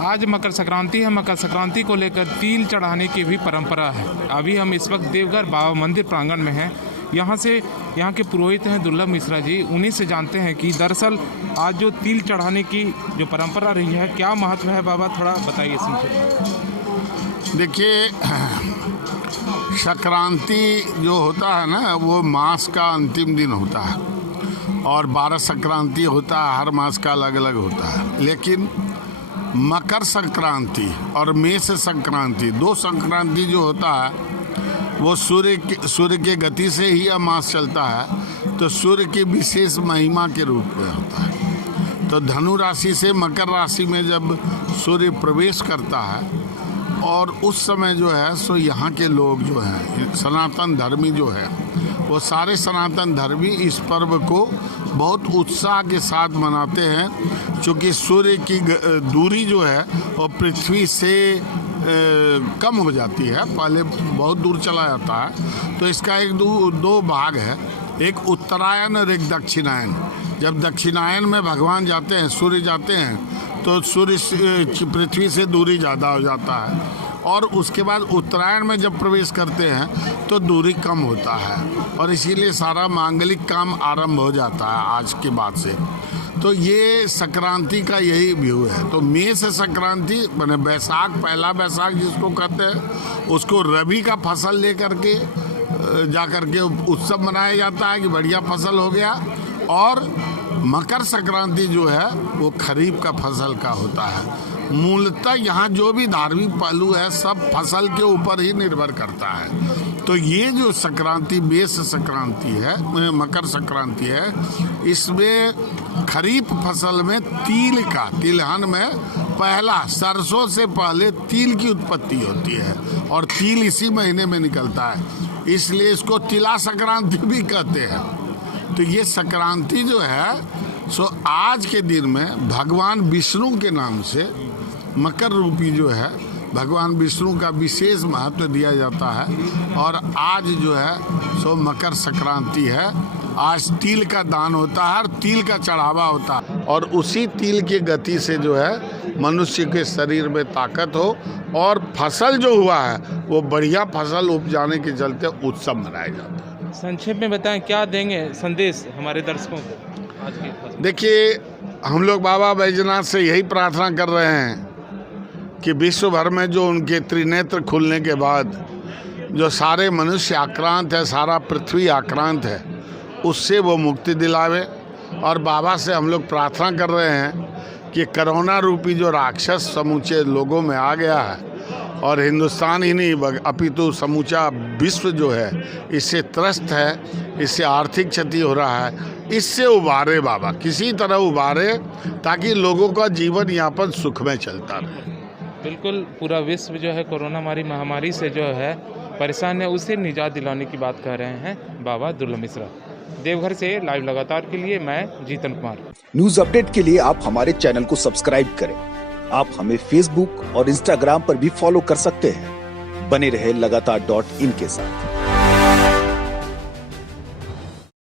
आज मकर संक्रांति है। मकर संक्रांति को लेकर तिल चढ़ाने की भी परंपरा है। अभी हम इस वक्त देवघर बाबा मंदिर प्रांगण में हैं। यहाँ के पुरोहित हैं दुर्लभ मिश्रा जी। उन्हीं से जानते हैं कि दरअसल आज जो तिल चढ़ाने की जो परंपरा रही है, क्या महत्व है बाबा, थोड़ा बताइए संक्षेप। देखिए, संक्रांति जो होता है ना, वो मास का अंतिम दिन होता है और 12 संक्रांति होता है, हर मास का अलग अलग होता है। लेकिन मकर संक्रांति और मेष संक्रांति, दो संक्रांति जो होता है वो सूर्य के गति से ही मास चलता है, तो सूर्य की विशेष महिमा के रूप में होता है। तो धनु राशि से मकर राशि में जब सूर्य प्रवेश करता है और उस समय जो है सो यहाँ के लोग जो हैं सनातन धर्मी जो है, वो सारे सनातन धर्मी इस पर्व को बहुत उत्साह के साथ मनाते हैं, क्योंकि सूर्य की दूरी जो है वो पृथ्वी से कम हो जाती है, पहले बहुत दूर चला जाता है। तो इसका दो भाग है, एक उत्तरायण और एक दक्षिणायन। जब दक्षिणायन में भगवान जाते हैं, सूर्य जाते हैं, तो सूर्य पृथ्वी से दूरी ज़्यादा हो जाता है, और उसके बाद उत्तरायण में जब प्रवेश करते हैं तो दूरी कम होता है, और इसीलिए सारा मांगलिक काम आरंभ हो जाता है आज के बाद से। तो ये संक्रांति का यही व्यू है। तो मेष संक्रांति मैंने बैसाख, पहला बैसाख जिसको कहते हैं, उसको रबी का फसल लेकर के जा कर के उत्सव मनाया जाता है कि बढ़िया फसल हो गया। और मकर संक्रांति जो है वो खरीफ का फसल का होता है। मूलतः यहाँ जो भी धार्मिक पहलू है सब फसल के ऊपर ही निर्भर करता है। तो ये जो संक्रांति मेष संक्रांति है, मकर संक्रांति है, इसमें खरीफ फसल में तिलहन में पहला सरसों से पहले तिल की उत्पत्ति होती है, और तिल इसी महीने में निकलता है, इसलिए इसको तिला संक्रांति भी कहते हैं। तो ये संक्रांति जो है सो आज के दिन में भगवान विष्णु के नाम से मकर रूपी जो है भगवान विष्णु का विशेष महत्व दिया जाता है। और आज जो है सो मकर संक्रांति है। आज तिल का दान होता है और तिल का चढ़ावा होता है, और उसी तिल की गति से जो है मनुष्य के शरीर में ताकत हो और फसल जो हुआ है वो बढ़िया फसल उपजाने के चलते उत्सव मनाया जाता है। संक्षेप में बताएं, क्या देंगे संदेश हमारे दर्शकों को आज की? देखिए, हम लोग बाबा बैजनाथ से यही प्रार्थना कर रहे हैं कि विश्व भर में जो उनके त्रिनेत्र खुलने के बाद जो सारे मनुष्य आक्रांत है, सारा पृथ्वी आक्रांत है, उससे वो मुक्ति दिलावे। और बाबा से हम लोग प्रार्थना कर रहे हैं कि कोरोना रूपी जो राक्षस समूचे लोगों में आ गया है, और हिंदुस्तान ही नहीं अपितु समूचा विश्व जो है इससे त्रस्त है, इससे आर्थिक क्षति हो रहा है, इससे उबारे बाबा, किसी तरह उबारे, ताकि लोगों का जीवन यापन सुख में चलता रहे। बिल्कुल, पूरा विश्व जो है कोरोना महामारी से जो है परेशान है, उसे निजात दिलाने की बात कह रहे हैं बाबा दुर्लभ मिश्रा। देवघर से लाइव लगातार के लिए मैं जीतन कुमार। न्यूज अपडेट के लिए आप हमारे चैनल को सब्सक्राइब करें। आप हमें फेसबुक और इंस्टाग्राम पर भी फॉलो कर सकते हैं। बने रहे लगातार.in के साथ।